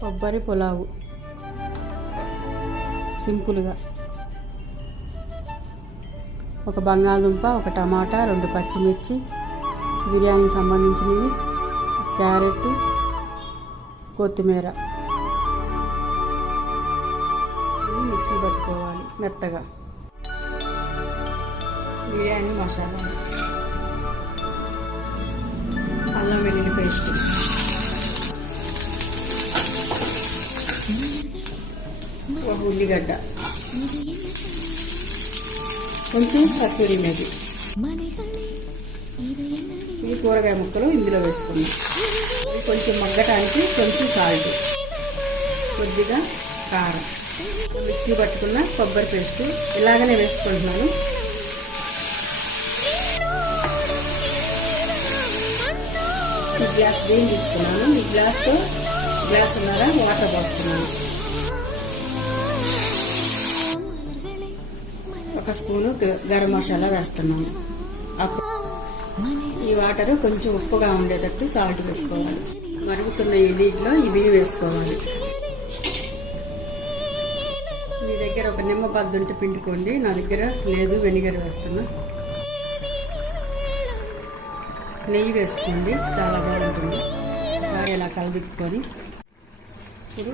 కొబ్బరి పులావు సింపుల్గా. ఒక బంగాళదుంప, ఒక టమాటా, 2 పచ్చిమిర్చి, బిర్యానీకి సంబంధించినవి, క్యారెట్, కొత్తిమీర మిక్సీ పట్టుకోవాలి మెత్తగా. బిర్యానీ మసాలా, అల్లం వెల్లుల్లి పేస్ట్, ఒక ఉల్లిగడ్డ, కొంచెం కస్తూరి మేతి. ఈ కూరగాయ ముక్కలు ఇందులో వేసుకుందాం. కొంచెం మగ్గటానికి కొంచెం సాల్ట్, కొద్దిగా కారం, మిక్సీ పట్టుకున్న కొబ్బరి పేస్ట్ ఇలాగనే వేసుకుంటున్నాను. ఈ గ్లాస్ బియ్యం తీసుకున్నాను. ఈ గ్లాస్తో గ్లాసున్నర వాటర్ పోస్తున్నాను. ఒక స్పూను గరం మసాలా వేస్తున్నాను. ఈ వాటర్ కొంచెం ఉప్పుగా ఉండేటట్టు సాల్ట్ వేసుకోవాలి. మరుగుతున్న ఈ నీటిలో ఈ బియ్యం వేసుకోవాలి. మీ దగ్గర ఒక నిమ్మ పద్దు ఉంటే పిండుకోండి. నా దగ్గర లేదు, వెనిగర్ వేస్తున్నా. నెయ్యి వేసుకోండి, చాలా బాగుంటుంది. సారీ ఇలా కలదిప్పుకొని ఇప్పుడు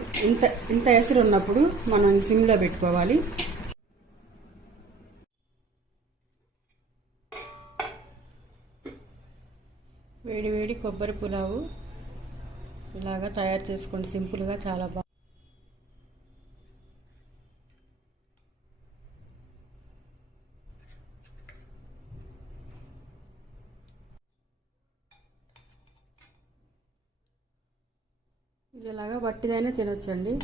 ఇంత ఎసురు ఉన్నప్పుడు మనం సిమ్లో పెట్టుకోవాలి. వేడి వేడి కొబ్బరి పులావు ఇలాగా తయారు చేసుకోండి సింపుల్గా, చాలా బాగుంది. ఇది ఇలాగా వట్టిదైనా తినొచ్చండి.